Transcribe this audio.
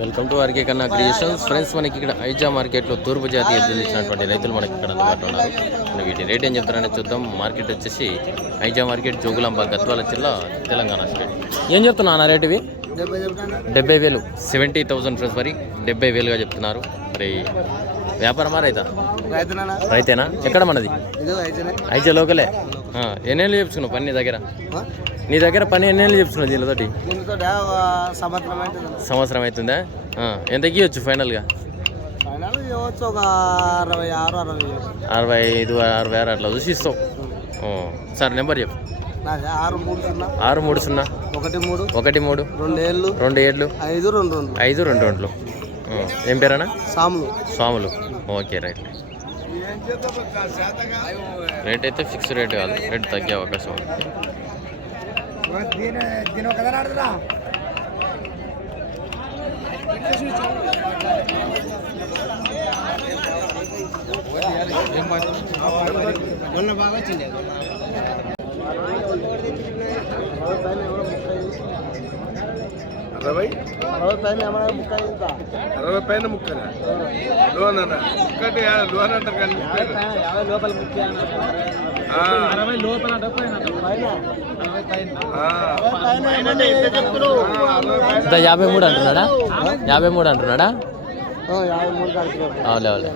Welcome to RK Kanna creations. Friends మనకి ఇక్కడ ఐజా మార్కెట్లో తూర్పు జాతి ఇచ్చినటువంటి రైతులు మనకి ఇక్కడ అందుబాటులో ఉన్నారు. మరి వీటి రేట్ ఏం చెప్తారని చూద్దాం. మార్కెట్ వచ్చేసి ఐజా మార్కెట్ జోగులాంబ గద్వాల జిల్లా తెలంగాణ స్టేట్. ఏం చెప్తున్నా అన్న రేట్ ఇవి? డెబ్బై వేలు. సెవెంటీ థౌసండ్ ఫ్రెండ్స్ మరి డెబ్బై వేలుగా చెప్తున్నారు. మరి వ్యాపారమా రైతా? రైతునా? ఎక్కడ మనది? ఐజా లోకలే. ఎన్నేళ్ళు చెప్తున్నావు పని దగ్గర? నీ దగ్గర పని ఎన్నేళ్ళు చెప్తున్నావు దీనితోటి? సంవత్సరం అవుతుంది. ఎంతకి ఇవ్వచ్చు ఫైనల్గా అరవై ఐదు అరవై ఆరు అట్లా చూసి ఇస్తావు ఓ, సార్ నెంబర్ చెప్పు. ఆరు మూడు సున్నా. ఒకటి మూడు. ఒకటి మూడు. రెండు ఏళ్ళు. రెండు ఏళ్ళు. ఐదు రెండు రెండు. ఐదు రెండు రెండులు ఆ, ఏం పేరన్నా? Samulu. Swamulu okay right. Rate అయితే ఫిక్స్ రేట్ కాదు. రేట్ తగ్గే అవకాశం ఉంది. దీని ఒక మొన్న బాగా వచ్చింది అరవై అరవై పైన ఏమైనా ముక్క ఇంకా అరవై పైన ముక్కనా లోన్ అన్న లోన్ అంటారు కానీ యాభై లోపల ముక్క అరవై లోపల పైన. అరవై పైన. యాభై మూడు అంటున్నాడా? యాభై మూడు అంటున్నాడా? అవులే అవులే